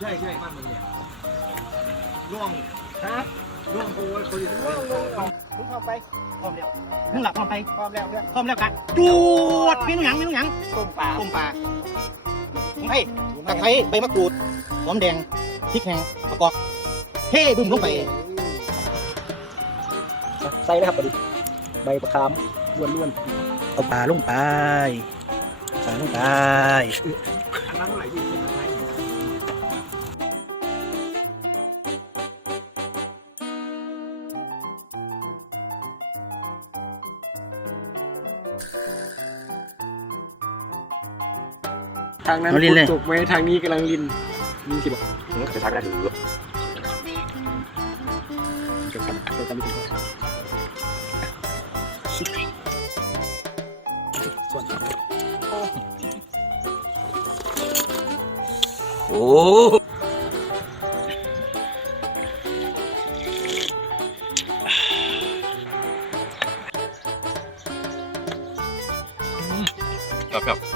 ใช่ใช่บ้านมันเนี่ยร่วงฮะร่วงโอ้ยคนอยู่ลงลงลงมึงเข้าไปพร้อมแล้วมึงหลับพร้อมไปพร้อมแล้วเพื่อนพร้อมแล้วกะจวดเมนูหยังเมนูหยังต้มปลาต้มปลาของไผ่ตะไคร้ใบมะกรูดหอมแดงพริกแห้งประกอบเท่บึ้มลงไปใส่เลยครับพอดีใบประคามล้วนเอาปลาลงไปปลาลงไปอันนั้นเท่าไหร่พี่ ที่มันใช้ๆทางนั้นฝนตกไหมทางนี้กำลังลินนี่สิบอกจะทักได้ถึงเกี่ยวกับเกี่ยวกับมิตรส่วนโอ้ ครับครับ